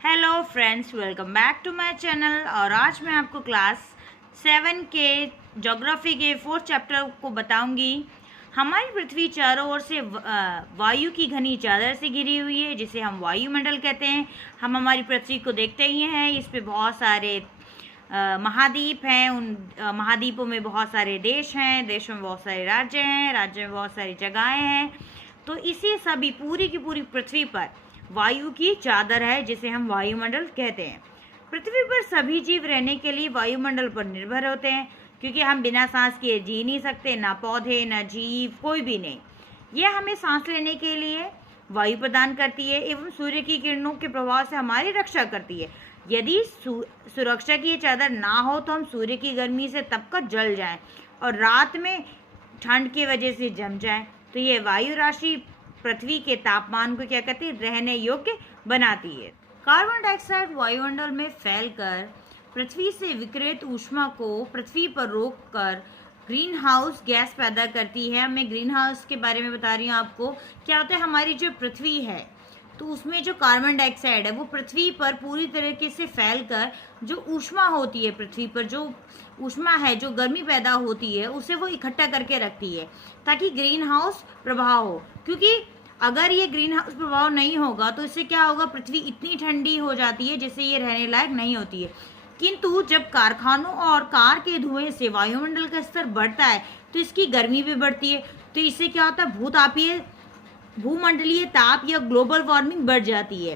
Hello friends, welcome back to my channel. और आज मैं आपको क्लास 7 के ज्योग्राफी के 4th चैप्टर को बताऊंगी। हमारी पृथ्वी चारों ओर से वायु की घनी चादर से घिरी हुई है, जिसे हम वायुमंडल कहते हैं। हम हमारी पृथ्वी को देखते ही हैं, इस पे बहुत सारे महाद्वीप हैं। उन महाद्वीपों में बहुत सारे देश हैं, देशों में बहुत सारे राज्य हैं, राज्य में बहुत सारी जगहें हैं। तो इसी सभी पूरी की पूरी पृथ्वी पर वायु की चादर है, जिसे हम वायुमंडल कहते हैं। पृथ्वी पर सभी जीव रहने के लिए वायुमंडल पर निर्भर होते हैं, क्योंकि हम बिना सांस किए जी नहीं सकते, ना पौधे ना जीव, कोई भी नहीं। यह हमें सांस लेने के लिए वायु प्रदान करती है एवं सूर्य की किरणों के प्रभाव से हमारी रक्षा करती है। यदि सुरक्षा की ये चादर ना हो तो हम सूर्य की गर्मी से तपकर जल जाएं और रात में ठंड की वजह से जम जाएं। तो ये वायु राशि पृथ्वी के तापमान को क्या कहते हैं, रहने योग्य बनाती है। कार्बन डाइऑक्साइड वायुमंडल में फैलकर पृथ्वी से विकिरित ऊष्मा को पृथ्वी पर रोककर ग्रीन हाउस गैस पैदा करती है। मैं ग्रीन हाउस के बारे में बता रही हूँ आपको। क्या होता है, हमारी जो पृथ्वी है तो उसमें जो कार्बन डाइऑक्साइड है वो पृथ्वी पर पूरी तरीके से फैलकर जो ऊष्मा होती है, पृथ्वी पर जो ऊष्मा है, जो गर्मी पैदा होती है, उसे वो इकट्ठा करके रखती है ताकि ग्रीन हाउस प्रभाव हो। क्योंकि अगर ये ग्रीन हाउस प्रभाव नहीं होगा तो इससे क्या होगा, पृथ्वी इतनी ठंडी हो जाती है जिससे ये रहने लायक नहीं होती है। किंतु जब कारखानों और कार के धुएं से वायुमंडल का स्तर बढ़ता है तो इसकी गर्मी भी बढ़ती है। तो इससे क्या होता है, भूमंडलीय ताप या ग्लोबल वार्मिंग बढ़ जाती है।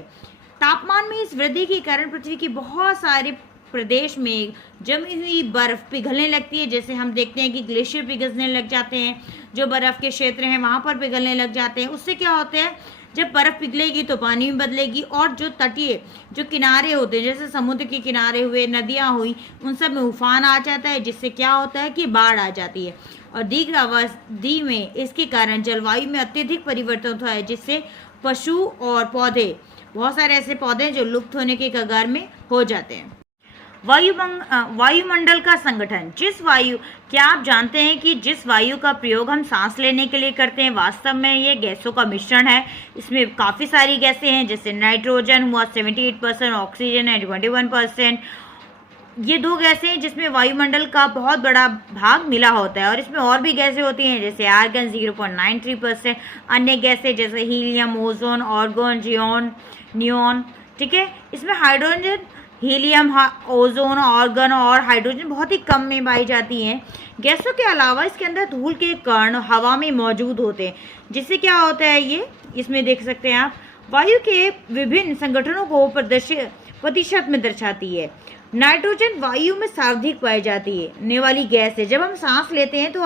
तापमान में इस वृद्धि के कारण पृथ्वी के बहुत सारे प्रदेश में जमी हुई बर्फ पिघलने लगती है। जैसे हम देखते हैं कि ग्लेशियर पिघलने लग जाते हैं, जो बर्फ के क्षेत्र हैं वहाँ पर पिघलने लग जाते हैं। उससे क्या होता है, जब बर्फ पिघलेगी तो पानी भी बदलेगी और जो तटीय जो किनारे होते हैं, जैसे समुद्र के किनारे हुए, नदियाँ हुई, उन सब में उफान आ जाता है, जिससे क्या होता है कि बाढ़ आ जाती है। और दीर्घ अवधि में इसके कारण जलवायु में अत्यधिक परिवर्तन होता है, जिससे पशु और पौधे, बहुत सारे ऐसे पौधे जो लुप्त होने के कगार में हो जाते हैं। वायुमंडल का संगठन। क्या आप जानते हैं कि जिस वायु का प्रयोग हम सांस लेने के लिए करते हैं, वास्तव में ये गैसों का मिश्रण है। इसमें काफ़ी सारी गैसें हैं, जैसे नाइट्रोजन हुआ 78%, ऑक्सीजन है 21%। ये दो गैसें हैं जिसमें वायुमंडल का बहुत बड़ा भाग मिला होता है। और इसमें और भी गैसें होती हैं, जैसे आर्गन 0.93%, अन्य गैसें जैसे helium, ozone, argon, xenon, neon. ठीक है, इसमें हाइड्रोजन, हीलियम, ओजोन, आर्गन और हाइड्रोजन बहुत ही कम में पाई जाती हैं। गैसों के अलावा इसके अंदर धूल के कण हवा में मौजूद होते हैं, जिससे क्या होता है, ये इसमें देख सकते हैं आप, वायु के विभिन्न संगठनों को प्रतिशत में दर्शाती है। नाइट्रोजन वायु में सर्वाधिक पाई जाती वाली गैस है। जब हम सांस लेते हैं तो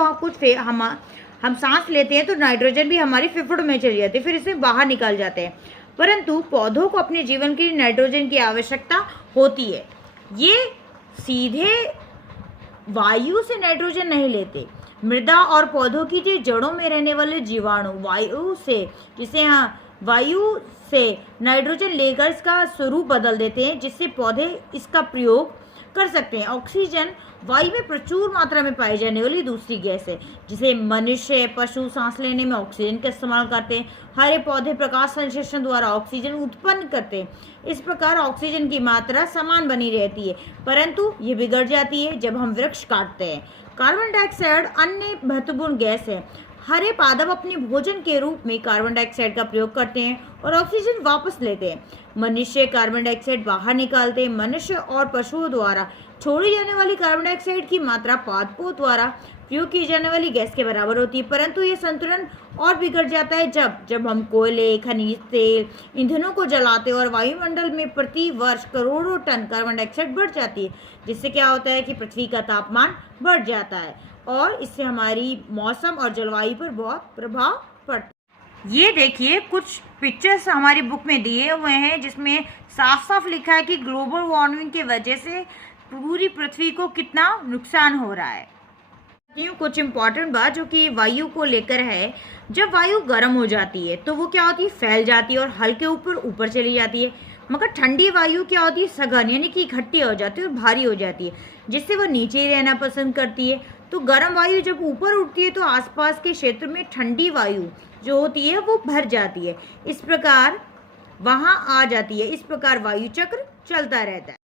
हम सांस लेते हैं तो नाइट्रोजन भी हमारी फेफड़ों में चली जाती है, फिर इसे बाहर निकाल जाते हैं। परंतु पौधों को अपने जीवन के लिए नाइट्रोजन की आवश्यकता होती है। ये सीधे वायु से नाइट्रोजन नहीं लेते। मृदा और पौधों की जो जड़ों में रहने वाले जीवाणु वायु से नाइट्रोजन लेकर इसका स्वरूप बदल देते हैं, जिससे पौधे इसका प्रयोग कर सकते हैं। ऑक्सीजन वायु में प्रचुर मात्रा में पाई जाने वाली दूसरी गैस है, जिसे मनुष्य, पशु सांस लेने में ऑक्सीजन का इस्तेमाल करते हैं। हरे पौधे प्रकाश संश्लेषण द्वारा ऑक्सीजन उत्पन्न करते हैं। इस प्रकार ऑक्सीजन की मात्रा समान बनी रहती है, परंतु ये बिगड़ जाती है जब हम वृक्ष काटते हैं। कार्बन डाइऑक्साइड अन्य महत्वपूर्ण गैस है। हरे पादप अपने भोजन के रूप में कार्बन डाइऑक्साइड का प्रयोग करते हैं और ऑक्सीजन वापस लेते हैं। मनुष्य कार्बन डाइऑक्साइड बाहर निकालते हैं। मनुष्य और पशुओं द्वारा छोड़ी जाने वाली कार्बन डाइऑक्साइड की मात्रा पादपों द्वारा प्रयोग की जाने वाली गैस के बराबर होती है, परंतु ये संतुलन और बिगड़ जाता है जब हम कोयले, खनिज तेल, ईंधनों को जलाते हैं और वायुमंडल में प्रति वर्ष करोड़ों टन कार्बन डाइऑक्साइड बढ़ जाती है, जिससे क्या होता है कि पृथ्वी का तापमान बढ़ जाता है और इससे हमारी मौसम और जलवायु पर बहुत प्रभाव पड़ता है। ये देखिए, कुछ पिक्चर्स हमारी बुक में दिए हुए हैं, जिसमें साफ साफ लिखा है कि ग्लोबल वार्मिंग की वजह से पूरी पृथ्वी को कितना नुकसान हो रहा है। कुछ इम्पॉर्टेंट बात जो कि वायु को लेकर है। जब वायु गर्म हो जाती है तो वो क्या होती है, फैल जाती है और हल्के ऊपर चली जाती है। मगर ठंडी वायु क्या होती है, सघन यानी कि इकट्ठी हो जाती है और भारी हो जाती है, जिससे वो नीचे ही रहना पसंद करती है। तो गर्म वायु जब ऊपर उठती है तो आसपास के क्षेत्र में ठंडी वायु जो होती है वो भर जाती है। इस प्रकार वहाँ आ जाती है। इस प्रकार वायु चक्र चलता रहता है।